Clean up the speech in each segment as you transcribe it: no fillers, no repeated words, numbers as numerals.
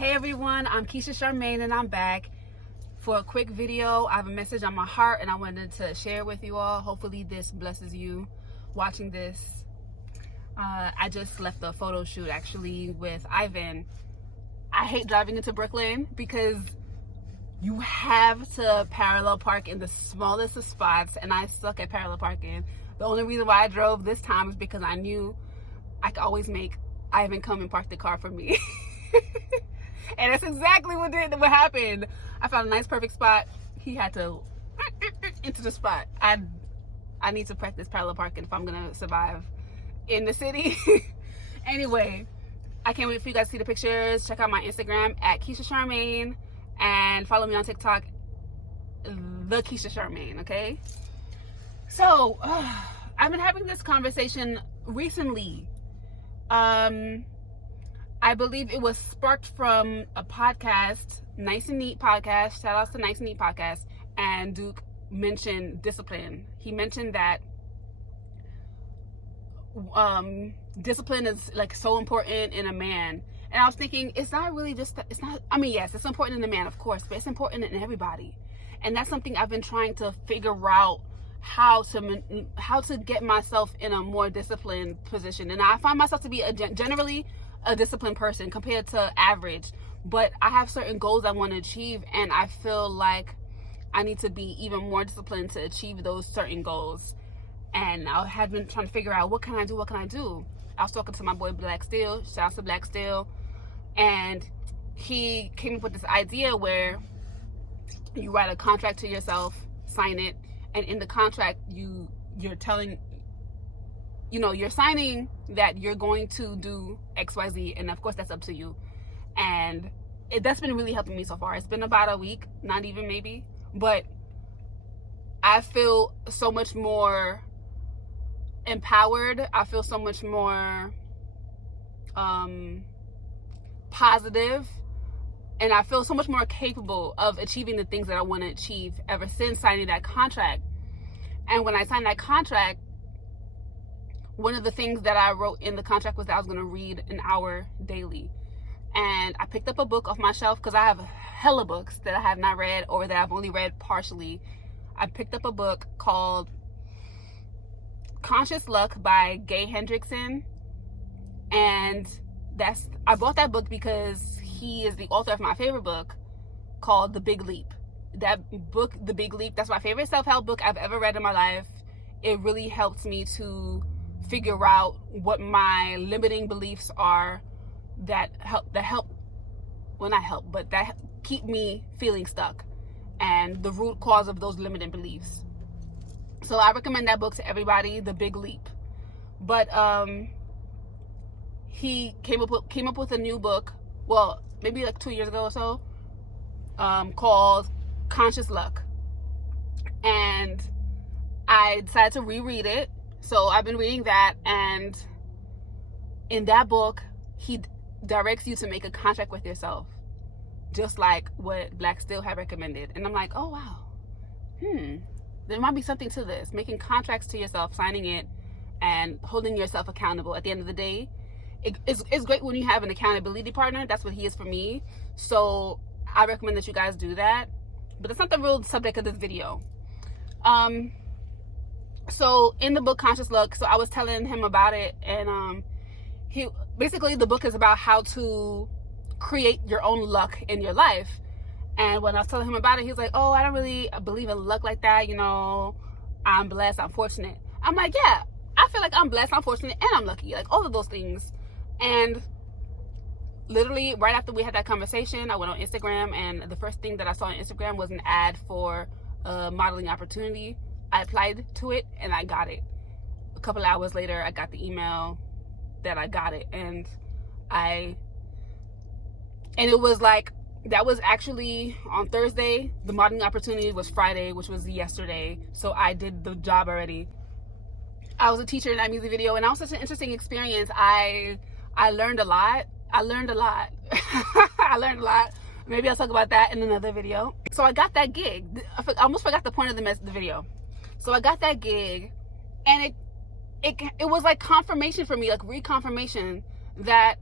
Hey everyone, I'm Keisha Charmaine and I'm back for a quick video. I have a message on my heart and I wanted to share with you all. Hopefully this blesses you watching this. I just left a photo shoot actually with Ivan. I hate driving into Brooklyn because you have to parallel park in the smallest of spots and I suck at parallel parking. The only reason why I drove this time is because I knew I could always make Ivan come and park the car for me. And that's exactly what happened. I found a nice perfect spot. He had to into the spot. I need to practice parallel parking if I'm gonna survive in the city. Anyway, I can't wait for you guys to see the pictures. Check out my Instagram at Keisha Charmaine and follow me on TikTok, the Keisha Charmaine. Okay. So I've been having this conversation recently. I believe it was sparked from a podcast, Nice and Neat podcast. Shout outs to Nice and Neat podcast. And Duke mentioned discipline. He mentioned that discipline is like so important in a man. And I was thinking, it's not really just, yes, it's important in a man, of course, but it's important in everybody. And that's something I've been trying to figure out how to get myself in a more disciplined position. And I find myself to be generally a disciplined person compared to average, but I have certain goals I want to achieve and I feel like I need to be even more disciplined to achieve those certain goals. And I had been trying to figure out, what can I do? I was talking to my boy Black Steel, shout out to Black Steel, and he came up with this idea where you write a contract to yourself, sign it, and in the contract you're telling, you're signing that you're going to do XYZ, and of course that's up to you. And that's been really helping me so far. It's been about a week, not even maybe, but I feel so much more empowered. I feel so much more positive, and I feel so much more capable of achieving the things that I want to achieve ever since signing that contract. And when I signed that contract, one of the things that I wrote in the contract was that I was going to read an hour daily. And I picked up a book off my shelf because I have hella books that I have not read or that I've only read partially. I picked up a book called Conscious Luck by Hendricks. And I bought that book because he is the author of my favorite book called The Big Leap. That book, The Big Leap, that's my favorite self-help book I've ever read in my life. It really helps me to figure out what my limiting beliefs are that keep me feeling stuck, and the root cause of those limiting beliefs. So I recommend that book to everybody, The Big Leap. But he came up with a new book, well, maybe like 2 years ago or so, called Conscious Luck. And I decided to reread it. So I've been reading that, and in that book, he directs you to make a contract with yourself, just like what Black Steel had recommended. And I'm like, oh wow, there might be something to this. Making contracts to yourself, signing it, and holding yourself accountable. At the end of the day, it's great when you have an accountability partner. That's what he is for me. So I recommend that you guys do that. But that's not the real subject of this video. So in the book Conscious Luck, so I was telling him about it, and basically the book is about how to create your own luck in your life. And when I was telling him about it, he was like, oh, I don't really believe in luck like that, I'm blessed, I'm fortunate. I'm like, yeah, I feel like I'm blessed, I'm fortunate, and I'm lucky, like all of those things. And literally right after we had that conversation, I went on Instagram, and the first thing that I saw on Instagram was an ad for a modeling opportunity. I applied to it and I got it. A couple hours later, I got the email that I got it, and it was like, that was actually on Thursday. The modeling opportunity was Friday, which was yesterday. So I did the job already. I was a teacher in that music video, and that was such an interesting experience. I learned a lot. I learned a lot. Maybe I'll talk about that in another video. So I got that gig. I almost forgot the point of the video. So I got that gig, and it was like confirmation for me, like reconfirmation that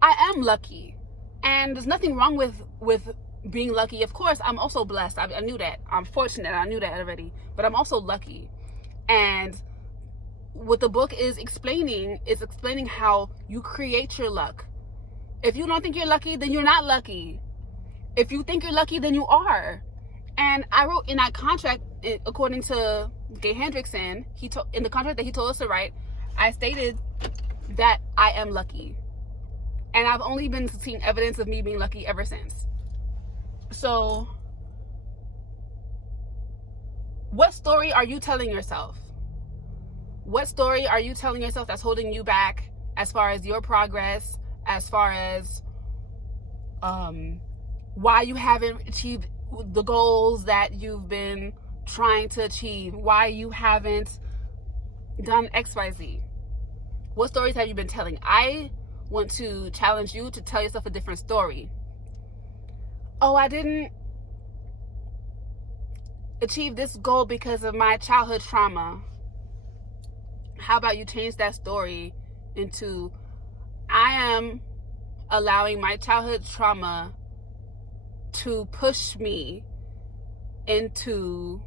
I am lucky. And there's nothing wrong with being lucky. Of course, I'm also blessed. I knew that. I'm fortunate. I knew that already. But I'm also lucky. And what the book is explaining how you create your luck. If you don't think you're lucky, then you're not lucky. If you think you're lucky, then you are. And I wrote in that contract, according to Hendricks, in the contract that he told us to write, I stated that I am lucky. And I've only been seeing evidence of me being lucky ever since. So, what story are you telling yourself? What story are you telling yourself that's holding you back as far as your progress, as far as why you haven't achieved the goals that you've been trying to achieve, why you haven't done XYZ? What stories have you been telling? I want to challenge you to tell yourself a different story. Oh, I didn't achieve this goal because of my childhood trauma. How about you change that story into, I am allowing my childhood trauma to push me into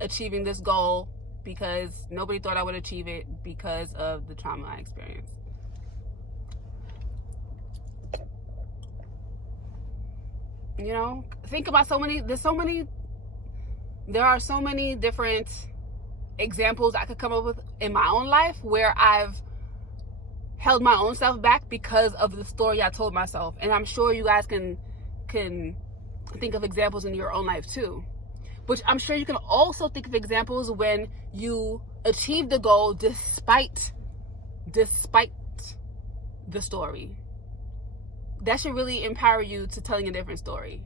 achieving this goal because nobody thought I would achieve it because of the trauma I experienced. You know, think about there are so many different examples I could come up with in my own life where I've held my own self back because of the story I told myself. And I'm sure you guys can think of examples in your own life too. Which I'm sure you can also think of examples when you achieve the goal despite the story. That should really empower you to telling a different story.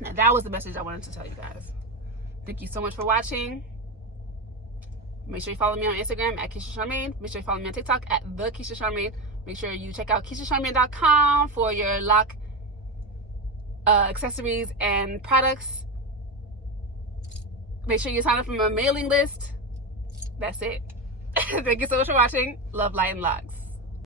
Now, that was the message I wanted to tell you guys. Thank you so much for watching. Make sure you follow me on Instagram at Keisha Charmaine. Make sure you follow me on TikTok at the Keisha Charmaine. Make sure you check out KeishaCharmaine.com for your lock accessories and products. Make sure you sign up for my mailing list. That's it. Thank you so much for watching. Love, light, and locks.